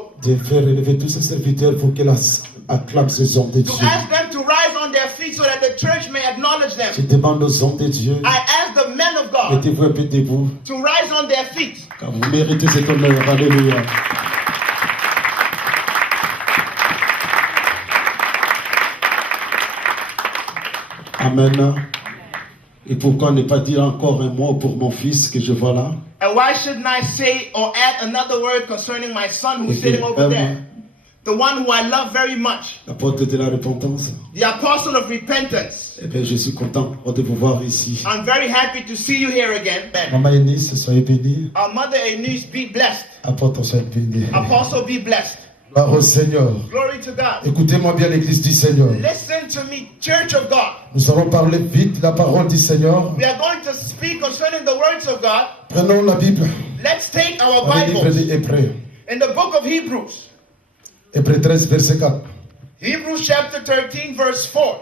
also de faire relever tous ces serviteurs pour qu'ils acclament ces hommes de to Dieu. ask them to rise on their feet so that the church may acknowledge them. Je demande aux hommes de Dieu, I ask the men of God mettez-vous un peu debout, to rise on their feet. car vous méritez cet honneur. Alléluia. Amen. Et pourquoi ne pas dire encore un mot pour mon fils que je vois là? And why shouldn't I say or add another word concerning my son who's Et sitting que over there? aime The one who I love very much. l'apôtre de la repentance. The apostle of repentance. Eh bien, je suis content de vous voir ici. I'm very happy to see you here again. Maman Eunice, soyez bénie. Our mother Eunice, be blessed. Apôtre, soyez bénie. Apostle, be blessed. Gloire au Seigneur. Glory to God. Écoutez-moi bien, l'église du Seigneur. Listen to me, Church of God. Nous allons parler vite la parole du Seigneur. We are going to speak concerning the words of God. Prenons la Bible. Let's take our Dans le livre Bibles des Hébreux. in the book of Hebrews. Hébreux 13, verset 4. Hebrews chapter 13, verse 4.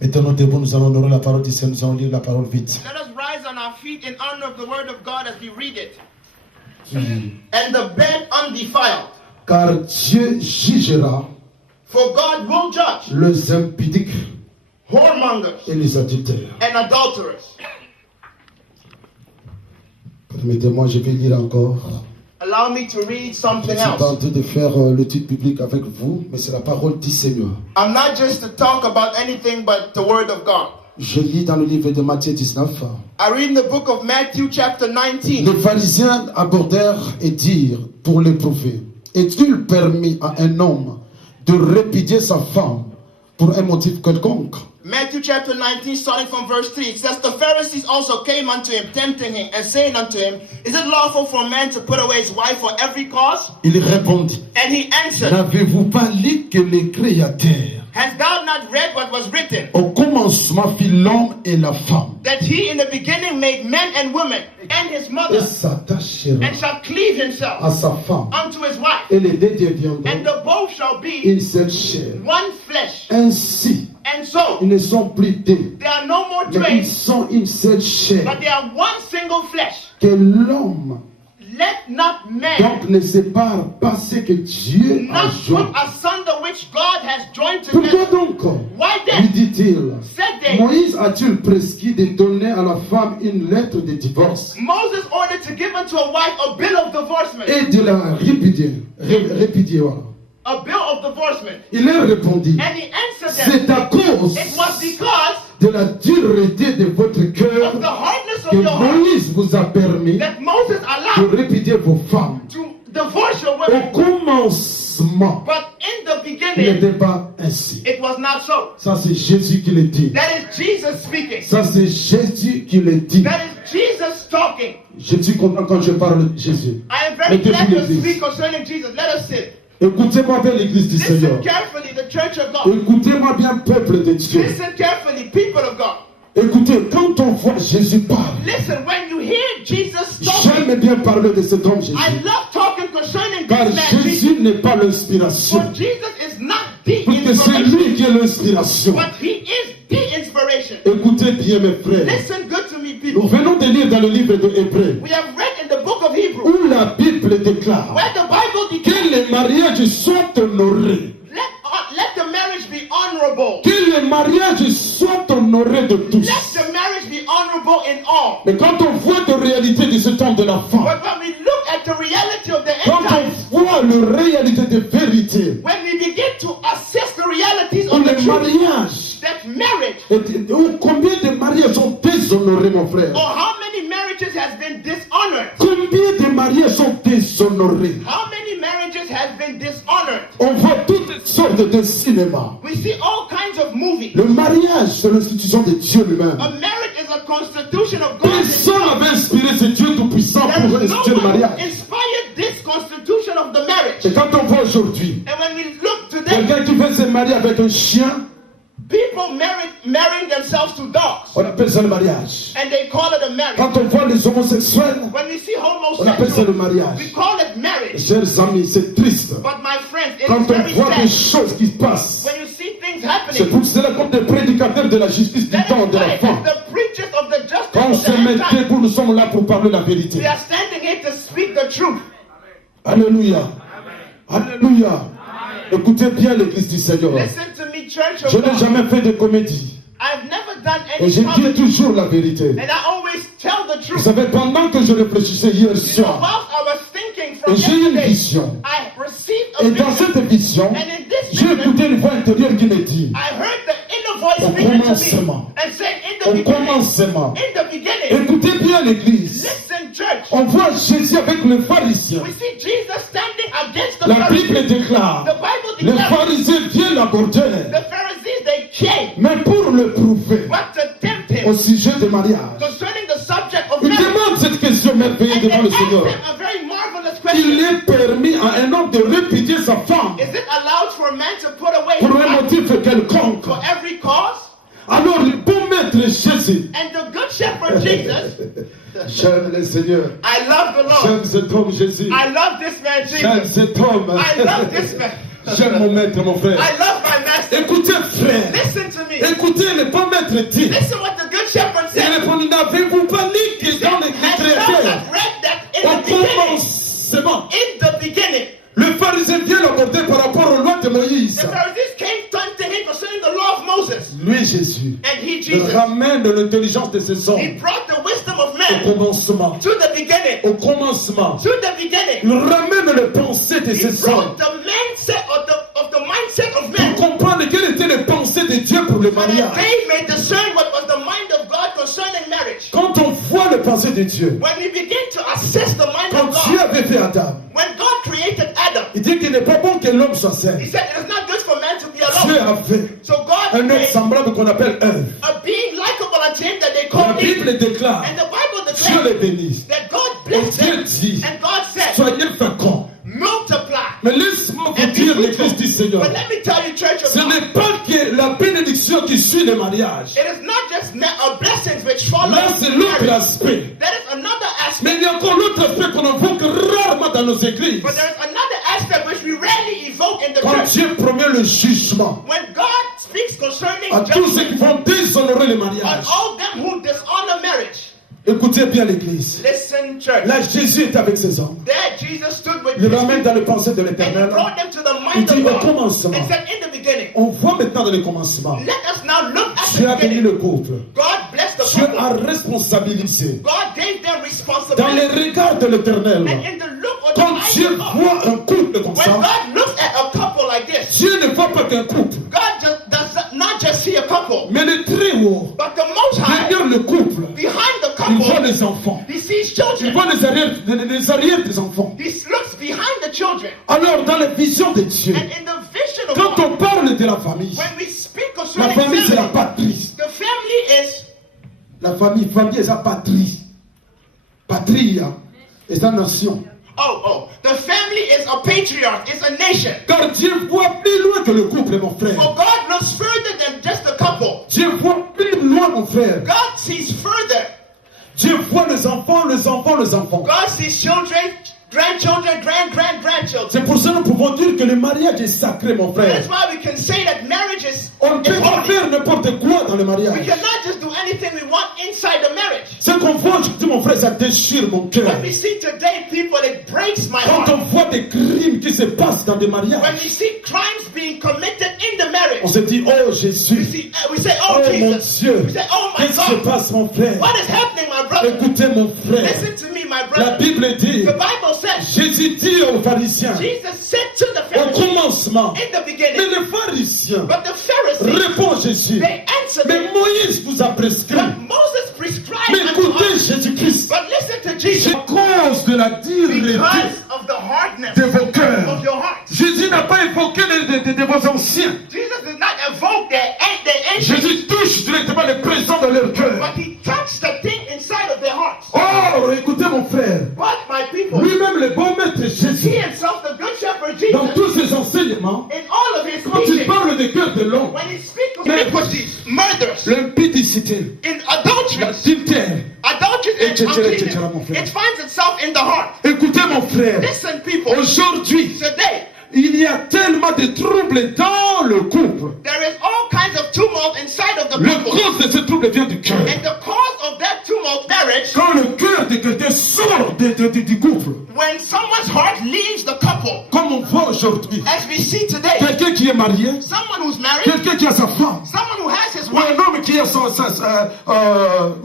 Mettons-nous debout, nous allons honorer la parole du Seigneur. Nous allons lire la parole vite. Let us rise on our feet in honor of the word of God as we read it. And the bed undefiled. Car Dieu jugera For God will judge les impudiques whoremongers et les adultères. and adulterers. Permettez-moi, je vais lire encore. Allow me to read Je something suis pas en else. train de faire l'étude biblique avec vous, mais c'est la parole du Seigneur. I'm not just to talk about anything but the word of God. Je lis dans le livre de Matthieu 19. I read in the book of Matthew chapter 19. Les pharisiens abordèrent et dirent pour les prophètes: est-il permis à un homme de répudier sa femme pour un motif quelconque? Matthew chapter 19, starting from verse 3, it says, the Pharisees also came unto him, tempting him, and saying unto him, is it lawful for a man to put away his wife for every cause? Il répondit: And he answered, n'avez-vous pas lu que le Créateur, hast thou not read what was written, au commencement, fit l'homme et la femme, that he in the beginning made men and women, and his et mother, s'attachera and shall cleave à himself sa femme, unto his wife, et les deux deviendront and the both shall be une seule chair. one flesh. Ainsi, And so, ils ne sont plus deux, they are no more mais ils twain, sont une seule chair. but they are one single flesh. Que l'homme Let not man donc ne sépare pas ce que Dieu a not joint. put asunder which God has joined Pourquoi together. donc, Why lui then, dit-il, said they, Moïse a-t-il prescrit de donner à la femme une lettre de divorce Moses ordered to give unto a wife a bill of divorcement. et de la répudier, voilà. A bill of divorcement. Il leur répondit: And he answered them, c'est à cause it was because de la dureté de votre cœur of the hardness que of your heart Moïse vous a permis that Moses de allowed répudier vos femmes. to divorce your Au women. commencement, But in the il beginning, n'était pas ainsi. it was not so. Ça, c'est Jésus qui le dit. That is Jesus speaking. Ça, c'est Jésus qui le dit. That is Jesus talking. Je suis content quand je parle de Jésus. I am very Mettez-vous glad to l'église. speak concerning Jesus. Let us sit. Écoutez-moi bien, l'église du Seigneur. Listen carefully, the church of God. Écoutez-moi bien, peuple de Dieu. Listen carefully, people of God. Écoutez, quand on voit Jésus parler, Listen, when you hear Jesus talking, j'aime bien parler de cet homme Jésus. I love talking concerning Car this man Jesus. Jésus n'est pas l'inspiration. For Jesus is not the Parce que c'est inspiration, lui qui est l'inspiration. but he is the inspiration. Écoutez bien, mes frères. Listen good to me, Nous people. venons de lire dans le livre de Hébreux, We have read in the book of Hebrews, où la Bible déclare where the Bible que declares, les mariages sont honorés. let the marriage be honorable. Que les mariages soient honorés de tous. Let the marriage be honorable in all. Mais quand on voit la réalité de ce temps de la fin, But when we look at the reality of the quand end times, on voit la réalité de vérité, when we begin to assess the realities où of the les truth, mariages, that marriage, combien de mariages sont déshonorés, mon frère? or how many marriages has been dishonored? Combien de mariages sont déshonorés? How many marriages has been dishonored? On voit toutes sortes de cinéma. We see all kinds of movies. Le mariage, c'est l'institution de Dieu lui-même. A marriage is a constitution of God. Personne n'avait inspiré ce Dieu tout-puissant pour There is instituer le no one mariage. inspired this constitution of the marriage. Et quand on voit aujourd'hui, And when we look today, quelqu'un qui veut se marier avec un chien, people marrying themselves to dogs, on appelle ça le mariage. and they call it a marriage. Quand on voit les homosexuels, When we see on appelle ça le homosexuals, mariage. we call it marriage. Chers amis, c'est triste. But my friends, it Quand is on very voit des sad. choses qui se passent, When you see things c'est happening, pour cela comme des prédicateurs de la justice du that temps is de la why fin. as the preachers of the justice Quand on of the se met end time, debout, nous sommes là pour parler la vérité. we are standing here to speak the truth. Alléluia. Alléluia. Écoutez bien l'église du Seigneur. Listen to me, church of Je n'ai God. jamais fait de comédie. I've never done Et any je dis comedy, toujours la vérité. and I always tell the Vous truth. savez, pendant que je réfléchissais hier You know, soir, whilst I was thinking from et j'ai eu une yesterday, vision. I received a Et dans vision, cette vision, and in this j'ai vision, écouté une voix intérieure qui me dit, I heard the inner voice au speaking to me commencement, and said, in the au beginning, commencement, in the beginning, écoutez bien l'église. listen, church. On voit Jésus avec les pharisiens. We see Jesus standing against the La Bible Pharisees. déclare, The Bible les declares pharisiens viennent l'aborder, the Pharisees, they came, mais pour le prouver but to tempt him au sujet du mariage. concerning the subject of Il marriage. demande cette question merveilleuse And they devant le asked Seigneur. him a very marvelous Il question. est permis à un homme de répudier sa femme Is it allowed for a man to put away his pour un wife motif quelconque. for every cause? Alors le bon maître Jésus, And the good shepherd Jesus, j'aime le Seigneur, I love the Lord. j'aime cet homme Jésus, I love this man j'aime Jesus. cet homme, I love this man. j'aime mon maître, mon frère. I love my master. Écoutez frère, Listen to me. écoutez le bon maître dit, Listen what the good shepherd il said. répondit, n'avez-vous pas lu que dans les Has traités, not read that in au the beginning, commencement, in the beginning, le pharisien vient l'aborder par rapport aux lois de Moïse. the Pharisees came to him concerning the law of Moses. Lui Jésus, And he, il Jesus, ramène l'intelligence de ses he hommes brought the wisdom of au man commencement. to the beginning. Au commencement, To the beginning. il ramène les pensées de He ses hommes brought the mindset of the mindset of pour man. comprendre quelles étaient les pensées de Dieu pour le So that mariage. they may discern what was the mind of God concerning marriage. Quand on voit les pensées de Dieu, When we begin to assess the mind quand of Dieu God, avait fait Adam, when God created Adam, il dit qu'il n'est pas bon que l'homme soit seul. he said it is not good for man to be Dieu alone. a fait So God un être created semblable qu'on appelle Ève. a being likable unto him that they La called Eve. Bible déclare, And the Bible Dieu les declares bénisse. that God Et blessed Dieu them. dit, And God said, soyez féconds. multiply. Mais laisse-moi vous And be dire fruitful. l'église du Seigneur. But let me tell you, church of Ce God, n'est pas que la bénédiction qui suit le mariage. it is not just blessings which follow Là, c'est l'autre marriage. aspect. That is another aspect. Mais il y a encore l'autre aspect qu'on invoque rarement dans nos églises. But there is another aspect which we rarely evoke in the Quand church. Dieu promet le jugement When God speaks concerning à tous ceux qui judgment vont déshonorer le on mariage. all them who dishonor marriage. Écoutez bien l'église. Listen, church. Là, Jésus est avec ses hommes. There Jesus stood with Il his ramène people dans le pensée de and he l'éternel. brought them to the Il mind dit of au God commencement. and said in the beginning, On voit maintenant dans le commencement. let us now look at Dieu the a béni beginning. le couple. God blessed the Dieu couple. a responsabilisé. God gave them Dans les responsibility. regards de l'éternel. And in the look or the Quand eyes Dieu of God, voit un couple comme when ça, God looks at a couple like this, Dieu ne voit pas qu'un couple. God just does not just see a couple, Mais le très haut, but the Most High, derrière le couple, behind the il voit couple, les enfants. he sees Il children. voit les arrières des enfants. He looks behind the children. Alors, dans la vision de Dieu, And in the vision of quand God, on parle de la famille, when we speak la concerning famille c'est la family, patrie. the family is, La famille c'est la patrie. Patria est la nation. the family is a patriarch, it's a nation. Car Dieu voit plus loin que le couple, mon frère. For God looks further than just the couple. Dieu voit plus loin, mon frère. God sees further. Dieu voit les enfants, les enfants, les enfants. God sees children, grandchildren, grandchildren. C'est pour ça que nous pouvons dire que le mariage est sacré, mon frère. That's why we can say that marriage is On ne peut pas holy. faire n'importe quoi dans le We mariage. cannot just do anything we want inside the marriage. Ce qu'on voit aujourd'hui, mon frère, ça déchire mon cœur. When we see today people, it breaks my Quand heart. on voit des crimes qui se passent dans des When we mariages, see crimes being committed in the on marriage, se dit, oh Jésus, we say, oh oh mon Jesus. Dieu, We say, oh my qu'est-ce qui se God. passe, mon frère? What is happening, my brother? Écoutez, mon frère, Listen to me, my la brother. Bible dit, The Bible says, Jésus dit aux pharisiens, Jesus said to the au Pharisees commencement, in the mais beginning, les pharisiens but the Pharisees, répondent Jésus, they answered mais him, Moïse vous a prescrit. but Moses prescribed Mais unto écoutez us. Jésus-Christ, But listen to c'est Jesus, à cause de la dureté because of the hardness de vos cœurs. of your heart. Jésus n'a pas évoqué de vos anciens. Jesus did not evoke their ancient, Jésus touche directement les présents de leur cœur. but he touched the thing inside of their hearts. Oh, écoutez mon frère, But my people, lui-même le bon maître he Jésus, himself, the good shepherd dans Jesus, tous ses enseignements, in all of his quand il teaching, parle des cœurs de l'homme, when he speaks of iniquities, murders, l'impudicité, in adulteries, l'adultère, adulteries and etc., mon uncleanness, frère. it finds itself in the heart. écoutez mon frère, Listen, people, aujourd'hui, today, il y a tellement de troubles dans le couple. there is all kinds of tumult inside of the Le couple. cause de ce trouble vient du cœur. And the cause of that tumult, marriage, Quand le cœur de quelqu'un sort du couple, when someone's heart leaves the couple, comme qu'on voit aujourd'hui, as we see today, quelqu'un qui est marié, someone who's married, quelqu'un qui a sa femme, someone who has his ou wife, un homme qui a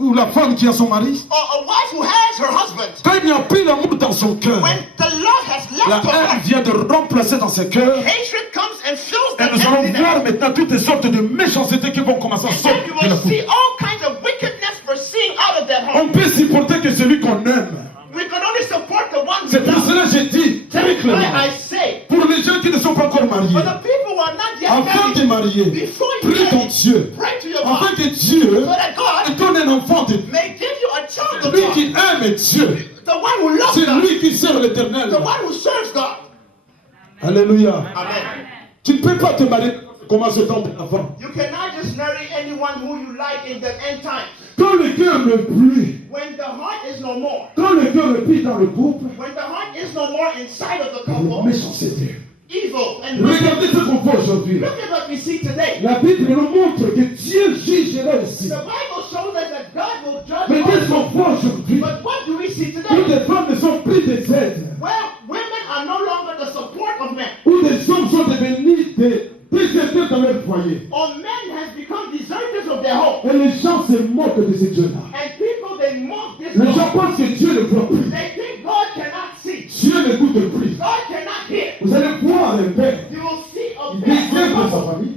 ou la femme qui a son mari, or a wife who has her husband, quand il n'y a plus l'amour dans son cœur, when the love has la left her haine heart, vient de remplacer dans ses cœurs, hatred comes and fills et the nous allons emptiness. voir maintenant toutes les sortes de méchancetés qui vont commencer à And sortir then you de la will foule. see all kinds of wickedness proceeding out of that On home. peut supporter que celui qu'on aime. We can only support the ones we C'est pour love. cela que j'ai dit très That's why clairement, I say, pour les gens qui ne sont pas encore mariés, for the people who are not yet avant de married, marier, before you prie ton marry, Dieu, pray to your afin God, que Dieu so that God te donne un enfant de may give you a child of lui God, qui aime Dieu. the one who loves C'est God, lui qui sert l'éternel. the one who serves God. Alléluia. Amen. Tu ne peux pas te marier comme à ce temps avant. You cannot just marry anyone who you like in the end time. Quand le cœur ne plus, When the heart is no more, quand le cœur ne plus dans le couple, when the heart is no more inside of the la couple, méchanceté. evil and wickedness. Regardez ce qu'on voit aujourd'hui. Look at what we see today. La Bible nous montre que Dieu jugera aussi. The Bible shows us that God will judge Mais qu'est-ce all. qu'on voit aujourd'hui? But what do we see Où today? des femmes ne sont plus des aides, Well, women are no longer the support of men. où des hommes sont devenus des déserteurs dans leur foyer. Or men have become deserters of their home. Et les gens se moquent de ces dieux-là. And people, they mock this Les gens God. pensent que Dieu ne voit plus. They think God cannot see. Dieu n'écoute plus. God cannot hear. Vous allez voir un père, You will see a il man déserte sa famille.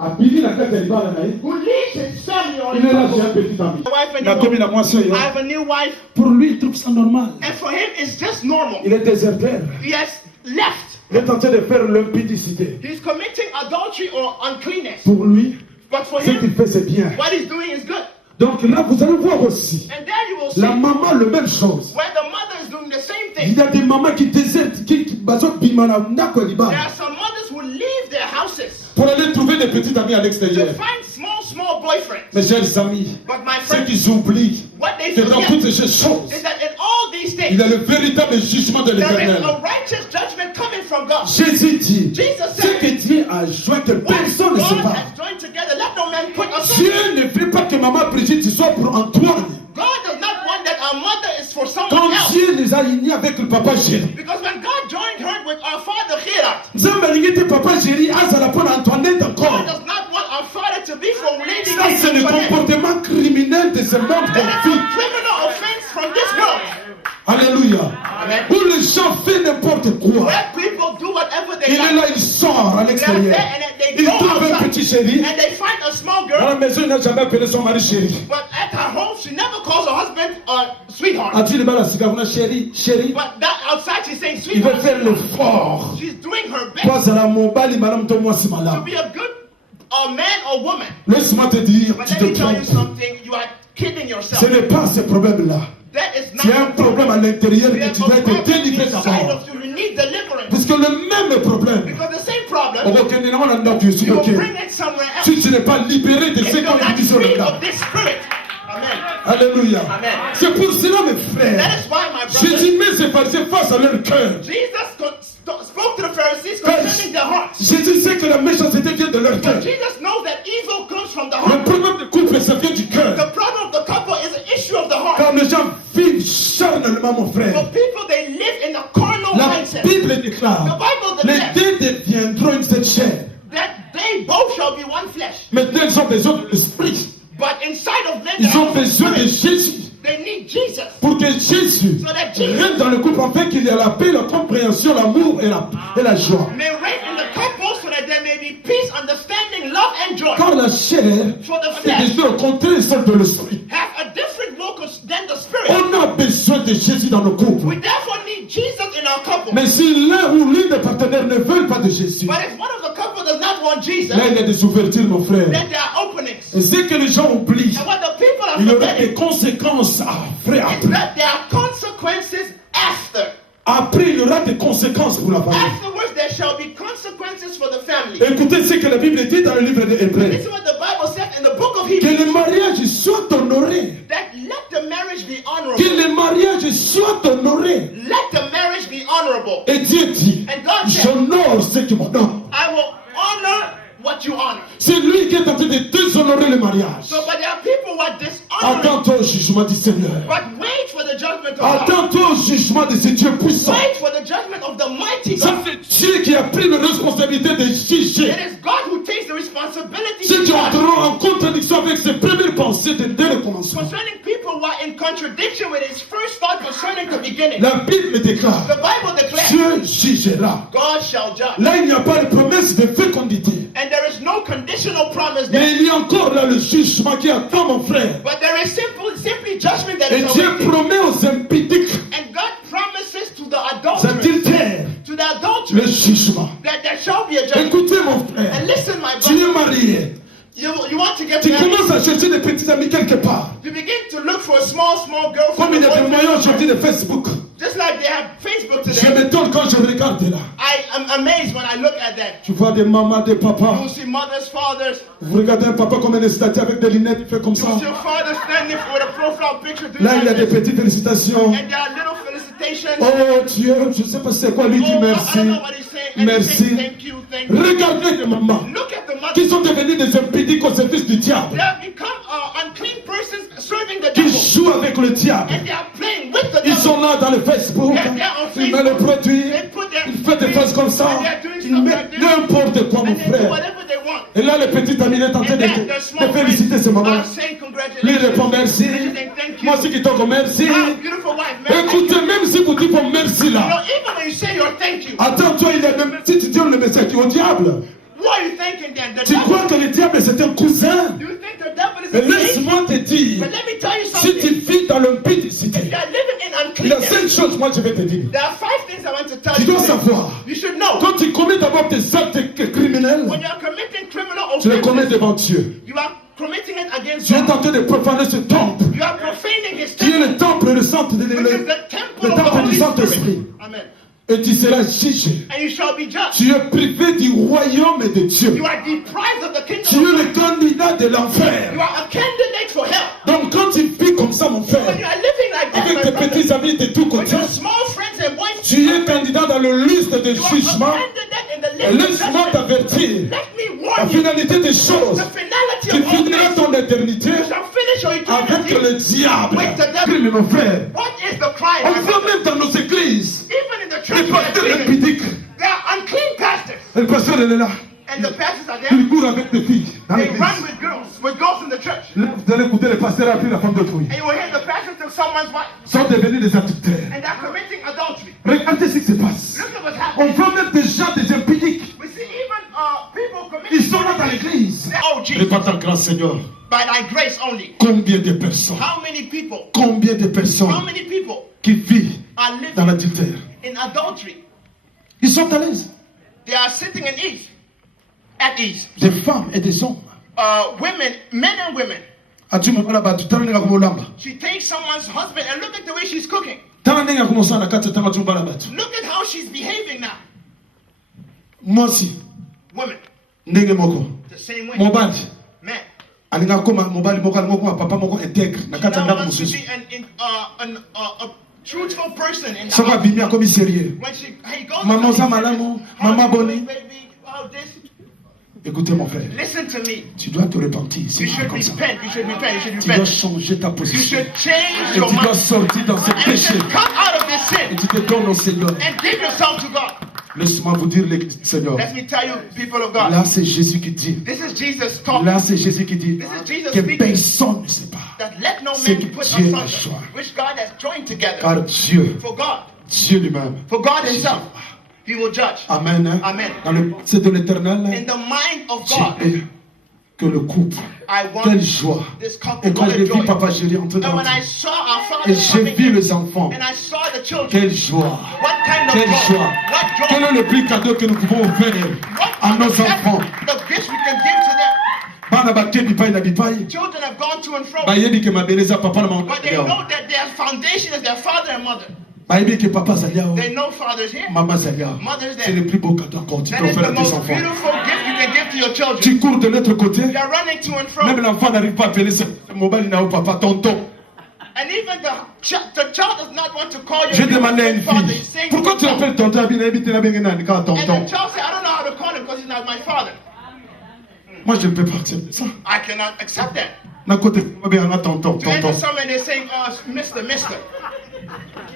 À Bini, la carte est là, who leaves his family or il est là, his j'ai un petit ami. wife and La commune à moi, c'est I have a new wife, pour lui, il trouve ça normal. and for him, it's just normal. Il est déserteur. He has left. Il est en train de faire l'impudicité. He's committing adultery or uncleanness. Pour lui, But for ce qu'il him, fait, c'est bien. what he's doing is good. Donc là, vous allez voir aussi. And there you will see La maman, la même chose. where the mother is doing the same Il thing. y a des mamans qui désertent, qui bimana, There are some mothers who leave their houses pour aller trouver des petites amies à to l'extérieur. find small boyfriends. Mes chers amis, But my ceux friends, qui oublient what they que dans toutes forget ces choses, is that in all these il y things, a le véritable jugement de there is l'éternel. a righteous judgment coming from God. Jésus dit, Jesus ce said, que Dieu a joint, que what personne ne God sépare. has joined together, let no man put Dieu asunder. ne veut pas que maman Brigitte soit pour Antoine. God does not want that our mother is for Quand someone else. Dieu les a unis avec le papa Géry, Because when God joined her with our father Hirat, Nzambe alingi papa Géry azala pour Antoinette God encore. does not want our father to be for Lady Ça, c'est le Antoinette. comportement criminel de ce monde That qu'on is vit. a criminal offense from this world. Alléluia. Amen. Où les gens font n'importe quoi. Where people do whatever they Il est like. là, il sort à They are l'extérieur. there and then they Il go trouve un outside petit chéri. and they find a small Dans la girl, maison, il n'a jamais appelé son mari chéri. but at her home she never calls her husband sweetheart. A-t-il mal à Sigavona chéri, chéri? But that outside she's saying Il veut sweetheart. faire l'effort. She's doing her best Pas à la mobile, madame, toi, si to malade. be a good man or woman. Laisse-moi te dire, But tu let me te tell you trompes. something, you are kidding Ce yourself. n'est pas ce problème-là. That is Tu as un not problème à l'intérieur que There's tu a dois être problem délivré inside d'abord. of you. You need deliverance. Parce que le même problème, Because the same problem, on va tenir en ordre, Dieu, you will ok. bring it somewhere else. Si tu n'es pas libéré de If ce you're qu'on not dit sur le free là. of this spirit. Amen. Alléluia. Amen. C'est pour cela, mes frères, That is why, my brother, Jésus met ses pharisiens face à leur cœur. spoke to the Pharisees concerning their hearts. Jésus sait que la méchanceté vient de leur cœur. But Jesus knows that evil comes from the Le heart. problème du couple, ça vient du cœur. The problem of the couple is an issue of the heart. Car les gens vivent charnellement, mon frère. For people, they live in a carnal La mindset. Bible The déclare, Bible les declares deux deviendront une seule chair. that they both shall be one flesh. Maintenant, ils ont besoin de l'esprit. But inside of them, Ils they ont have a besoin de spirit. Jésus. They need Jesus. Pour que Jésus So that Jesus règne dans le couple afin qu'il y ait la paix, la compréhension, l'amour et la joie. may reign in the couple so that there may be peace, understanding, love, and joy. Car la chair For the est flesh déjà au contraire celle de l'esprit. have a different look than the spirit. On a besoin de Jésus dans nos couples. We therefore need Jesus in our couple. Mais si l'un ou l'une des partenaires ne veulent pas de Jésus, But if one of the couple does not want Jesus, là il y a des ouvertures, mon frère. then there are openings. Et ce que les gens oublient, And what the people are il y aura forgetting des conséquences après. is Après, that there are consequences after. après il y aura des conséquences pour la famille. Afterwards, there shall be consequences for the family. Écoutez ce que la Bible dit dans le livre des Hébreux. This is what the Bible said in the book of Que Hebrews. le mariage soit honoré. That let the marriage be Que honorable. le mariage soit honoré. Let the marriage be honorable. Et Dieu dit, And God said, j'honore ceux qui m'honorent. I will honor what you honor. C'est lui qui est en train de déshonorer le mariage. So, but there are people who are dishonoring. Attends au jugement du Seigneur. But wait for the judgment judgment of God. Attends-toi au jugement de ce Dieu puissant. Wait for the judgment of the mighty Ça, God. c'est Dieu qui a pris la responsabilité de juger. It is God who takes the responsibility Ceux to qui judge. entreront en contradiction avec ses premières pensées dès le commencement. Concerning people who are in contradiction with his first thought concerning the beginning. La Bible déclare, The Bible declares, Dieu jugera. God shall judge. Là, il n'y a pas de promesse de fécondité. And there is no conditional promise Mais there. il y a encore là le jugement qui attend mon frère. But there is simply judgment that Et is Dieu awaiting. promet aux impudiques, And God promises to the aux adulterers, adultères, to the le adulterers, jugement. that there shall be a judgment. Écoutez mon frère, And listen, my tu es brother, marié. you want to get Tu married. commences à chercher des petits amis quelque part. You begin to look for a small Comme girlfriend. il y a des moyens aujourd'hui de Facebook. Just like they have Facebook Je today. m'étonne quand je regarde là. I am amazed when I look at that. Tu vois des mamans, des papas. You see mothers, fathers. Vous regardez un papa comme un statue avec des lunettes, il fait comme You ça. see a father standing with a profile picture. doing Là, il y a like des this. petites félicitations. And there are little felicitations. Oh Dieu, je ne sais pas c'est quoi, lui dit Oh, merci. I don't know what he's saying. And he Merci. says, thank you, thank you. Regardez les mamans Look at the qui mothers. sont devenus des impudiques au service du They diable, have become unclean persons serving the qui devil. jouent avec le diable. And they are playing with the Ils devil. sont là dans le Facebook, ils mettent le produit, ils font des choses comme ça, ils mettent n'importe quoi, mon And they do frère. whatever they want. Et là, le petit ami est en train And then their de small féliciter friends ce moment. are saying Lui congratulations. répond merci. They're saying thank you. Moi aussi qui t'en merci. Ah, beautiful wife, man. Écoutez, même si vous dites bon merci You know, là, even when you say your thank you, attends-toi, il y a le petit tu dis le message au diable. what are you thinking then? The Tu devil? crois que le diable c'est un cousin? You think the devil is Mais a thief? laisse-moi te dire, But let me tell you si tu something. vis dans If l'impudicité, you are living in la uncleanness, seule chose, moi je vais te dire, there are 5 things I want to tell tu you. dois savoir, You should know. quand tu commets d'abord des actes criminels, When you are committing criminal tu les commets offenses, devant Dieu. you are committing it against Tu es en God. train de profaner ce temple, You are profaning His qui est temple, le temple, le centre de which is le the temple of the temple Holy du Saint-Esprit. Spirit. Amen. Et tu seras jugé. And you shall be judged. Tu es privé du royaume de Dieu. You are deprived of the Tu kingdom es of le God. candidat de l'enfer. You are a candidate for hell. Donc quand tu vis comme ça, mon When frère, you are living like that, avec my tes brother, petits amis de tous with côtés, your small friends and boys, tu es candidat dans le liste de you are a jugement. candidate in the Et list of laisse-moi judgment. t'avertir, Let me la warn you, finalité des choses, the finality tu of all finiras this, ton éternité you shall finish your avec eternity. le diable. With the devil. Crime, mon frère. What is the crime? On my voit brother? même dans nos églises, Even in the les church, pasteurs there impudiques. are unclean pastors, Le pasteur il est là, and the pastors are there. il court avec des filles dans They l'église. run with girls in the church. Là, vous allez écouter, le pasteur a pris la femme d'autrui. And you will hear the pastor tell someone's wife, Sont devenus des adultères. and they're committing adultery. Regardez ce qui se passe. Look at what's On happening. voit même des gens, des impudiques. We see even people Ils committing sont là dans l'église. Oh, Jesus. Et par ta grâce, Seigneur, By thy grace only. combien de personnes, How many people? combien de How personnes many people qui vivent are dans living l'adultère, in adultery? ils sont à l'aise. They are sitting at ease. Des femmes et des hommes. Women, men and women. Atu mwana batu tala ninga kumulamba. She takes someone's husband and look at the way she's cooking. Tala ninga kumusana kati tanga tumbala batu. Look at how she's behaving now. Mwasi Women, ndenge moko. the same way. Mobali Men. alinga koma mobali moko alinga koma papa moko intègre na kati Now ndako wants to mususu. be a truthful person in the Soko house. abimi akomi sérieux. When he goes Maman to the za malamu, how maman you boni. doing, baby? How this? Écoutez mon frère, Listen to me. tu dois te repentir. You C'est pas should comme ça. repent. You should repent. You should Tu dois repent. changer ta You position. should change Et your tu dois mind. sortir dans ce And you péché. should come out of this Et sin tu te donnes au Seigneur. and give yourself to God. Laisse-moi vous dire, Seigneur. Let me tell you, people of God. Là, c'est Jésus qui dit. This is Jesus talking. Là, c'est Jésus qui dit This is Jesus que speaking. personne ne sait pas. That let no C'est man put Dieu la asunder, joie. which God has joined together. Car Dieu, For God, Dieu lui-même. for God Himself, He will judge. Amen. Hein? Amen. C'est de l'éternel. In the mind of Dieu God, est que le couple. I Quelle want joie. this couple Et quand to j'ai vu enjoy. Papa Géry entrer dans And when I le saw our et father j'ai coming vu in, les enfants. and I saw the children, Quelle joie. what kind of Quelle joy? joie. What Quel joy? est le plus cadeau que nous pouvons offrir What à nos accept enfants? the gifts we can give to them. Bana bakebi bipai na bipai. Children have gone to and fro, Bayebi ke mabeleza papa na mama. but they know that their foundation is their father and mother. Bayebi que papa zalia. They know father's here. Maman zalia. Mother's C'est there. le plus beau cadeau encore. Tu That peux is offrir the à tes most enfants. beautiful gift you can give to your children. Tu cours de l'autre côté. They are running to and fro. Même l'enfant n'arrive pas à appeler ce mobile n'a papa tonton. And even the child does not want to call J'ai your demandé à une father. He's fille. saying, Pourquoi tu l'appelles tonton? Abine habite la benga nani quand and the tonton. child said, I don't know how to call him because he's not my father. Moi je ne peux pas accepter ça. I cannot accept that. Na côté bien tonton To enter tonton. somewhere and they're saying, oh, Mr.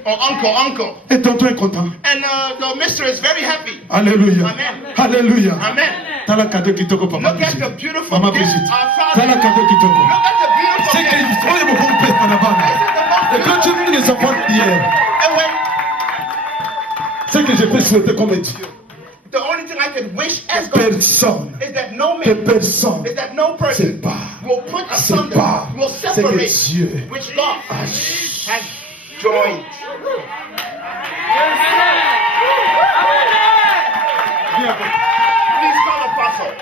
or uncle. Et tonton est content. And the mister is very happy. Alléluia. Amen. Alléluia. Amen. T'as la cadeau qui toko, papa. Look at the beautiful Maman gift Brigitte. our T'as father. la cadeau qui toko. Look at the beautiful C'est gift. qu'il faut y avoir un peu en avant. Et quand tu vis les enfants hier, And when c'est que je peux souhaiter comme Dieu. the only thing I could wish as God Personne, is that no que man, personne is that no person sépare. will put asunder, Sépare. will C'est que separate, Dieu which God has joined. Please call apostle.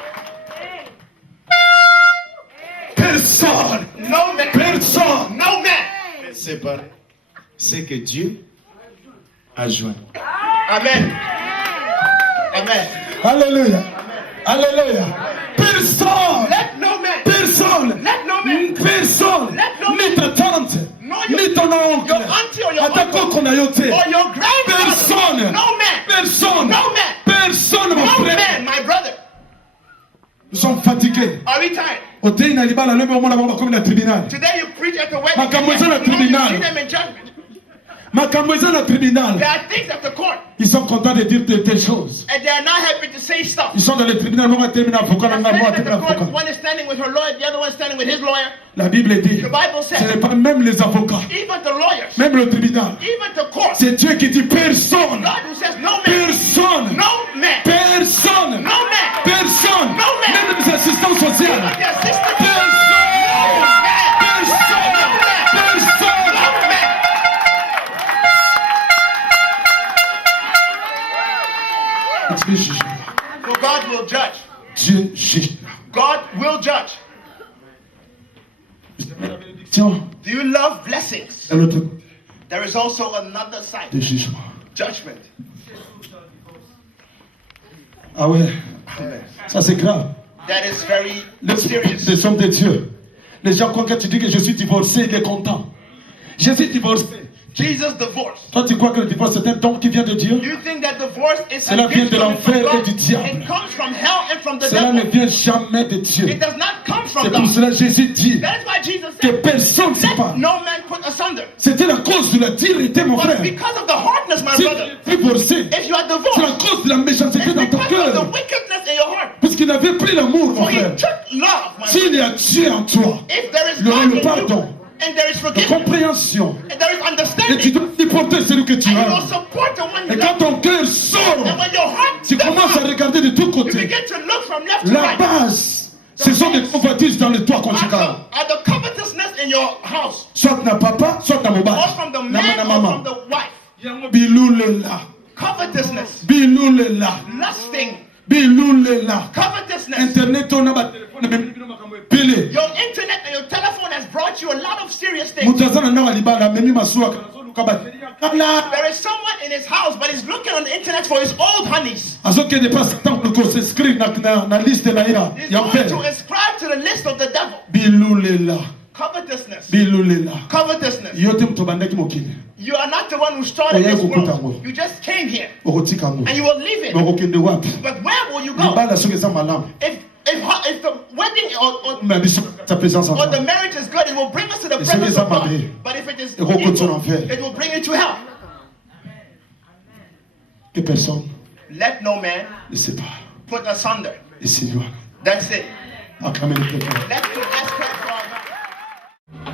Personne, No man, personne no man. n'est séparé. C'est que Dieu a joint. Amen. Amen. Alléluia. Alléluia. Personne, Let no man, personne, let no man, personne, Let no ni ta tante, ni ton oncle, your auntie or your à ta uncle, coque qu'on a yoté. or your grandfather. Personne, No man. personne, No man. personne, mon No frère. man, my brother. Nous sommes fatigués. Are we tired? Otei na libala lebe omona baba comme na tribunal. Today you preach at the wedding. Makambo eza na and you tribunal. see them in judgment. Makambo eza na tribunal. There are things at the court, Ils sont contents de dire telle chose. and they are not happy to say stuff. Ils sont dans le tribunal, moi terminer avocat, They're moi standing at terminer the court, avocat. one is standing with her lawyer, the other one is standing with his lawyer. La Bible dit, The Bible ce says, n'est pas même les avocats, even the lawyers, même le tribunal. even the court, C'est Dieu qui dit personne, God who says no man, personne, no man, personne, no man, personne, No man. même les assistants sociaux. even the assistant, Personne, no man, personne, personne. no man. Dieu jugera. For God will judge. Dieu jugera. God will judge. Tiens, Do you love blessings? à l'autre côté, There is also another side, de jugement. judgment. Ah ouais, Amen. ça c'est grave. That is very serious. Les hommes de Dieu. Les gens, quand tu dis que je suis divorcé, il est content. Je suis divorcé. Jesus divorced. Toi, tu crois que le divorce est un don qui vient de Dieu? Do you think that divorce is Cela a vient gift de coming from l'enfer et God? du diable. It comes from hell and from the Cela ne devil. vient jamais de Dieu. It does not come from C'est pour God. cela que Jésus dit That is why Jesus que said, personne ne let sépare. no man put asunder. C'était la cause de la dureté, mon But frère. because of the hardness, my Si brother, tu es divorcé, if you are c'est la divorced, cause de la méchanceté it's dans ton because of the cœur. wickedness in your heart. Parce qu'il n'avait plus l'amour, mon For he frère. took love, my S'il brother. y a Dieu en toi, If there is le God in pardon, you, and there is la forgiveness, compréhension, and there is et tu understanding, dois supporter celui que tu and you will aimes. support the one you Et quand love, ton cœur sort, and when your heart tu commences à does, regarder de tous you côtés. begin to look from left to La right. base, ce sont des convoitises dans le toit conjugal. Are the covetousness in your house, Soit na papa, soit na or mobile. from the Na man na or mama. from the wife? Biloulela. Covetousness, Biloulela. lusting, Biloulela. covetousness. Internet, on a ba téléphone, même bino makambo epele. Your internet and your telephone has brought you a lot of serious things. Mutaza na ndanga libala, memi masuwa, kanazoluka ba. Kala. There is someone in his house, but he's looking on the internet for his old honeys. Azoke ne pas temple ko s'inscrire na liste na ya. He's Ya going mpe. to ascribe to the list of the devil. Biloulela. Covetousness. Biloulela. Covetousness. Yote mtobandaki mokili. You are not the one who started Oya this kukuta world. ngo. You just came here Okotika ngo. and you will leave it. Okokende wapi? But where will you go? Libala soki eza malamu. If the wedding Mais biso ta présence en or the toi. marriage is good, it will bring us to the Et presence c'est of God. mabe. But if it is Et retourne evil, en enfer. it will bring you to hell. Que personne Let no man ne sépare. put asunder. Et Seigneur, That's it. acclamez le Père. Let's pray for our God.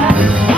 Yeah.